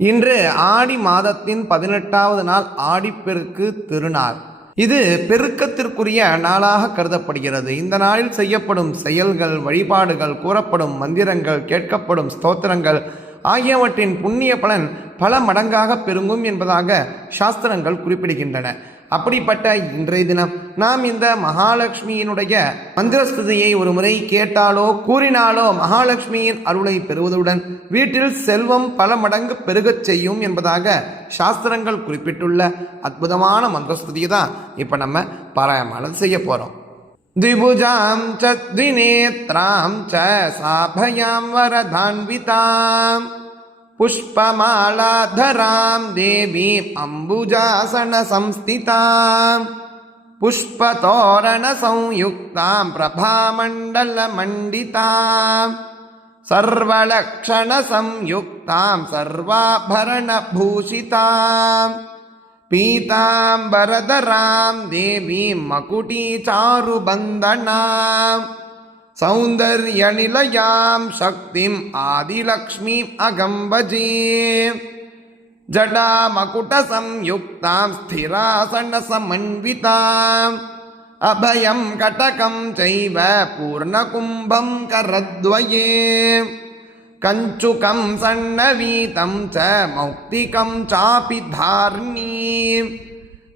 இன்று ஆடி மாதத்தின் 18வது நாள் ஆடிப்பெருக்கு திருநாள். இது பெருக்கத்திற்குரிய நாளாக கருதப்படுகிறது. இந்த நாளில் செய்யப்படும் செயல்கள், வழிபாடுகள், கூறப்படும் மந்திரங்கள், கேட்கப்படும் ஸ்தோத்திரங்கள் ஆகியவற்றின் புண்ணிய பலன் பல மடங்காக பெருங்கும் என்பதாக சாஸ்திரங்கள் குறிப்பிடுகின்றன. அப்படிப்பட்ட இன்றைய தினம் நாம் இந்த மகாலட்சுமியினுடைய மந்திரஸ்துதியை ஒரு முறை கேட்டாலோ கூறினாலோ மகாலட்சுமியின் அருளை பெறுவதுடன் வீட்டில் செல்வம் பல மடங்கு பெருகச் செய்யும் என்பதாக சாஸ்திரங்கள் குறிப்பிட்டுள்ள அற்புதமான மந்திரஸ்துதியை தான் இப்போ நம்ம பாராயணம் செய்ய போகிறோம். द्विभुजां च द्विनेत्रां च साभयां वरदान्वितां पुष्पमालाधरां देवीम् अम्बुजासनसंस्थितां पुष्पतोरणसंयुक्तां प्रभामण्डलमण्डितां सर्वलक्षणसंयुक्तां सर्वाभरणभूषितां पीताम्बरधरां देवीं मकुटीचारुबन्धनां सौन्दर्यनिलयां शक्तिम् आदिलक्ष्मीम् अहं भजे जटामकुटसंयुक्तां स्थिरासनसमन्विताम् अभयं कटकं चैव पूर्णकुम्भं करद्वये कंचुकं सन्नवीतं च मौक्तिकं चापि धार्नीं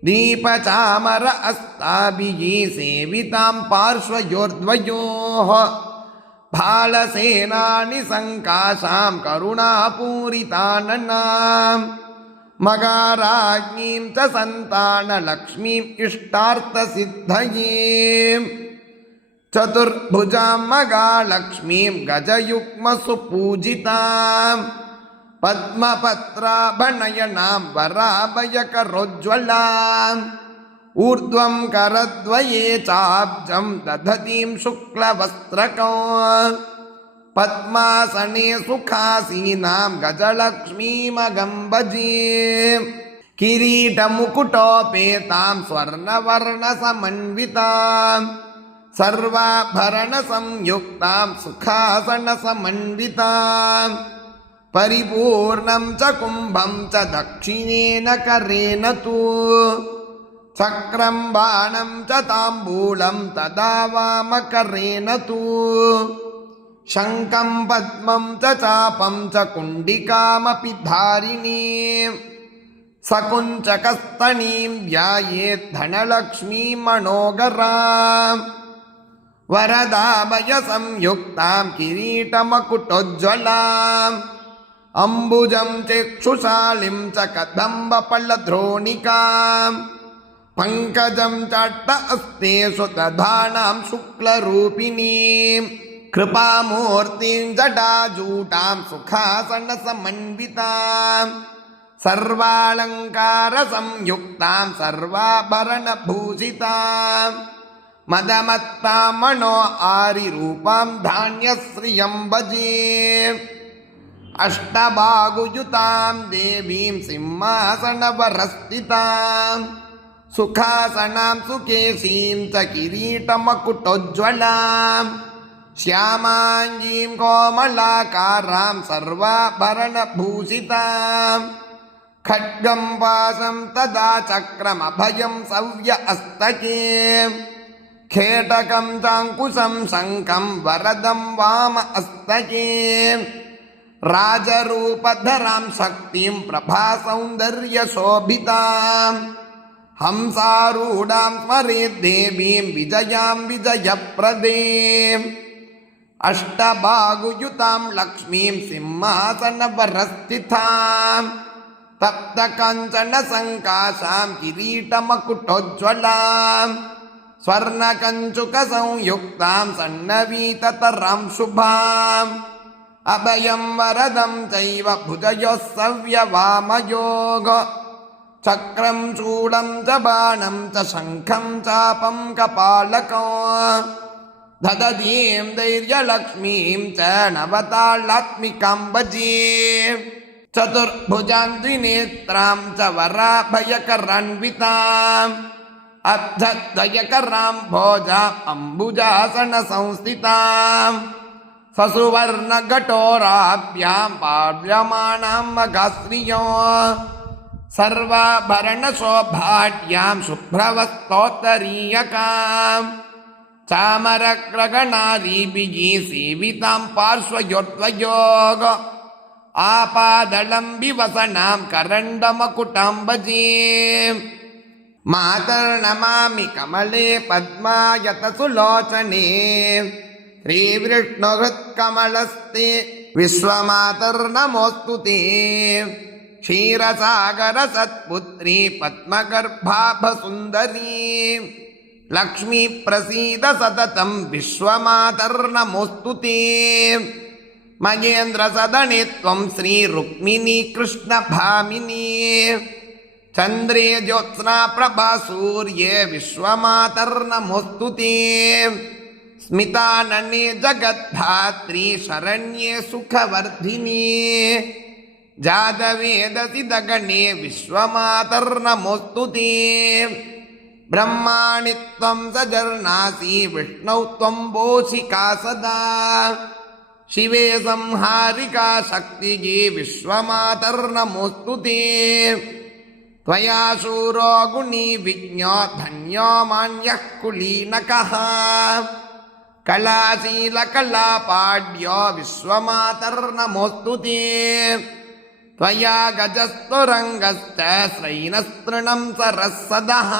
दीपचामर अस्ताभिः सेवितां पार्श्वयोर्द्वयोः भालसेनानि सङ्काशां करुणापूरिताननां मगाराज्ञीं च सन्तानलक्ष्मीम् इष्टार्थसिद्धये चतुर्भुजां मगालक्ष्मीं गजयुग्मसुपूजितां पद्मपत्राभनयनां वराभयकरोज्ज्वलाम् ऊर्ध्वं करद्वये चाब्जं दधतीं शुक्लवस्त्रकौ पद्मासने सुखासीनां गजलक्ष्मीमहं भजे किरीटमुकुटोपेतां स्वर्णवर्णसमन्वितां सर्वाभरणसंयुक्तां सुखासनसमन्वितां परिपूर्णं च कुम्भं च दक्षिणेन करेण तु चक्रं बाणं च ताम्बूलं तदा वामकरेण तु शङ्खं पद्मं च चापं च कुण्डिकामपि धारिणीं सकुञ्चकस्तनीं ध्यायेत् धनलक्ष्मीं मनोहरां वरदाभयसंयुक्तां किरीटमकुटोज्ज्वलाम् अम्बुजं चक्षुशालिं च कदम्बफलद्रोणिकां पङ्कजं चट्टहस्तेषु दधानां शुक्लरूपिणीं कृपामूर्तिं जटाजूटां सुखासनसमन्वितां सर्वालङ्कारसंयुक्तां सर्वाभरणभूषितां मदमत्तां मनो आरिरूपां धान्यश्रियं भजे अष्टबाहुयुतां देवीं सिंहासनवरस्थितां सुखासनां सुकेशीं च किरीटमकुटोज्ज्वलां श्यामाङ्गीं कोमलाकारां सर्वाभरणभूषितां खड्गं पाशं तदा चक्रमभयं सव्यहस्तके खेटकं चाङ्कुशं शङ्खं वरदं वामहस्तके राजरूपधरां शक्तिं प्रभासौन्दर्यशोभितां हंसारूढां स्मरेत् देवीं विजयां विजयप्रदें अष्टबाहुयुतां लक्ष्मीं सिंहासनवरस्थितां तप्तकाञ्चनसङ्काशां किरीटमकुटोज्ज्वलां स्वर्णकञ्चुकसंयुक्तां सन्नवीततरां शुभाम् अभयं वरदं चैव भुजयोः सव्यवामयोः चक्रं चूडं च बाणं च शङ्खं चापं कपालकौ ददतीं धैर्यलक्ष्मीं च नवतालात्मिकां भजे चतुर्भुजां द्विनेत्रां च वराभयकरान्विताम् अर्धद्वयकरां भोजाम् अम्बुजासनसंस्थितां ससुवर्णघटोराभ्यां पाव्यमानां मघाश्रियो सर्वाभरणशोभाढ्यां शुभ्रवस्त्रोत्तरीयकां चामरग्रगणारीभिः सेवितां पार्श्वयोर्द्वयोः आपादलं विवसनां करण्डमकुटां भजे मातर्नमामि कमले पद्मायत सुलोचने श्रीविष्णुहृत्कमलस्ते विश्वमातर्नमोऽस्तु ते क्षीरसागरसत्पुत्री पद्मगर्भाभसुन्दरी लक्ष्मी प्रसीद सततं विश्वमातर्नमोऽस्तु ते महेन्द्रसदने त्वं श्रीरुक्मिणी कृष्णभामिनी चन्द्रे ज्योत्स्ना प्रभा सूर्ये विश्वमातर्नमोऽस्तु ते स्मितानने जगद्धात्री शरण्ये सुखवर्धिनी जातवेदसि दगणे विश्वमातर्नमोऽस्तु ते ब्रह्माणि त्वं सजर्नासि विष्णौ त्वं बोषिका सदा शिवे संहारिका शक्तिगे विश्वमातर्नमोऽस्तु ते त्वया शूरो गुणी विज्ञो धन्यो मान्यः कुलीनकः कलाशीलकलापाढ्यो विश्वमातर्नमोऽस्तु ते त्वया गजस्तुरङ्गश्च श्रैणस्तृणं सरस्सदः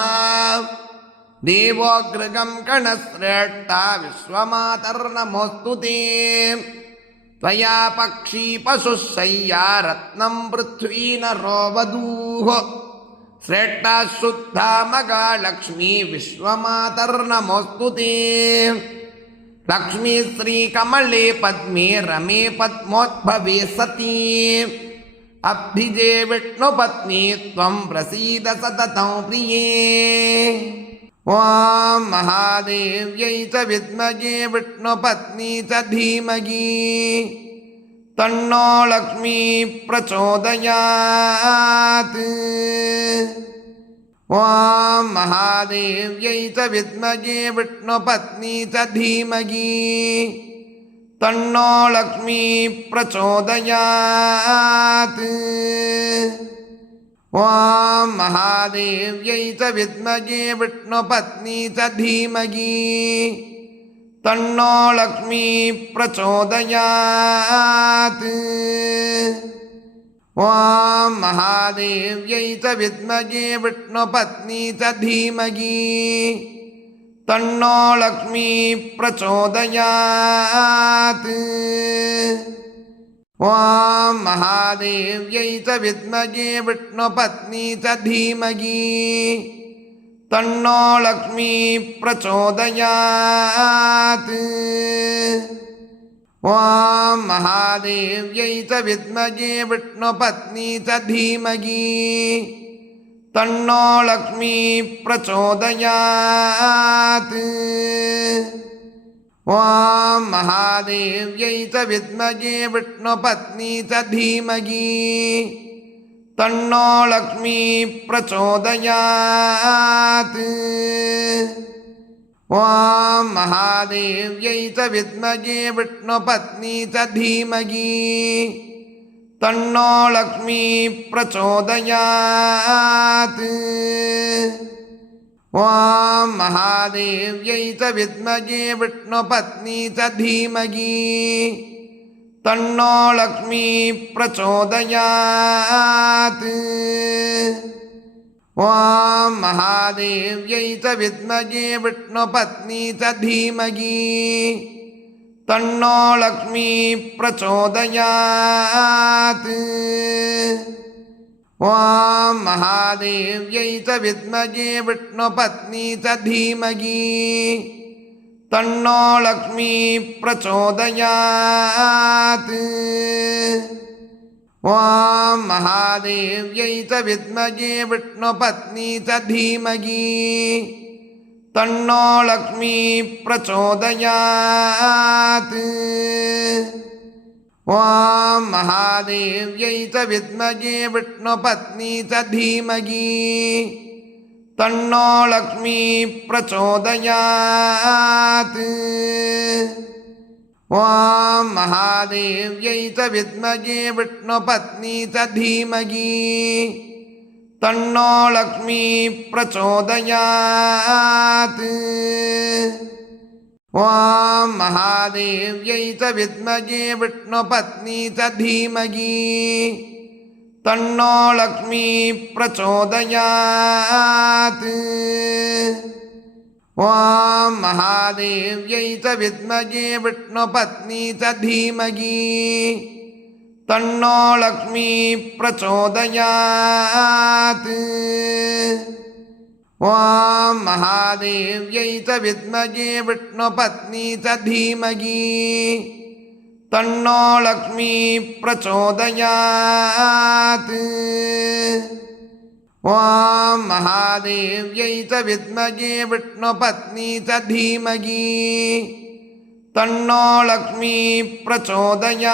देवोऽग्रगं गणश्रेष्ठा विश्वमातर्नमोऽस्तु ते त्वया पक्षी पशुशय्या रत्नं पृथ्वी नरो वधूः श्रेष्ठा शुद्धा मगालक्ष्मी विश्वमातर्नमोऽस्तु ते लक्ष्मी श्रीकमले पद्मे रमे पद्मोद्भवे सती अभिजे विष्णुपत्नी त्वं प्रसीद सततं प्रिये ॐ महादेव्यै च विद्महे विष्णुपत्नी च धीमहि तन्नो लक्ष्मी प्रचोदयात् ॐ महादेव्यै च विद्महे विष्णुपत्नी च धीमहि तन्नो लक्ष्मी प्रचोदयात् ॐ महादेव्यै च विद्महे विष्णुपत्नी च धीमहि तन्नो लक्ष्मी प्रचोदयात् ॐ महादेव्यै च विद्महे विष्णुपत्नी च धीमहि तन्नो लक्ष्मी प्रचोदयात् ॐ महादेव्यै च विद्महे विष्णुपत्नी च धीमहि तन्नो लक्ष्मी प्रचोदयात् ॐ महादेव्यै च विद्महे विष्णुपत्नी च धीमहि तन्नो लक्ष्मी प्रचोदयात् ॐ महादेव्यै च विद्महे विष्णुपत्नी च धीमहि तन्नो लक्ष्मी प्रचोदयात् ॐ महादेव्यै च विद्महे विष्णुपत्नी च धीमहि तन्नो लक्ष्मी प्रचोदयात् ॐ महादेव्यै च विद्महे विष्णुपत्नी च धीमहि तन्नो लक्ष्मी प्रचोदयात् ॐ महादेव्यै च विद्महे विष्णुपत्नी च धीमहि तन्नो लक्ष्मी प्रचोदयात् ॐ महादेव्यै च विद्महे विष्णुपत्नी च धीमहि तन्नो लक्ष्मी प्रचोदयात् ॐ महादेव्यै च विद्महे विष्णुपत्नी च धीमहि तन्नो लक्ष्मी प्रचोदयात् ॐ महादेव्यै च विद्महे विष्णुपत्नी च धीमहि तन्नो लक्ष्मी प्रचोदयात् ॐ महादेव्यै च विद्महे विष्णुपत्नी च धीमहि तन्नो लक्ष्मी प्रचोदयात्। ॐ महादेव्यै च विद्महे विष्णुपत्नी च धीमहि तन्नो लक्ष्मी प्रचोदयात्। ॐ महादेव्यै च विद्महे विष्णुपत्नी च धीमहि तन्नो लक्ष्मी प्रचोदयात्। ॐ महादेव्यै च विद्महे विष्णुपत्नी च धीमहि तन्नो लक्ष्मी प्रचोदयात्। ॐ महादेव्यै च विद्महे विष्णुपत्नी च धीमहि तन्नो लक्ष्मी प्रचोदयात्।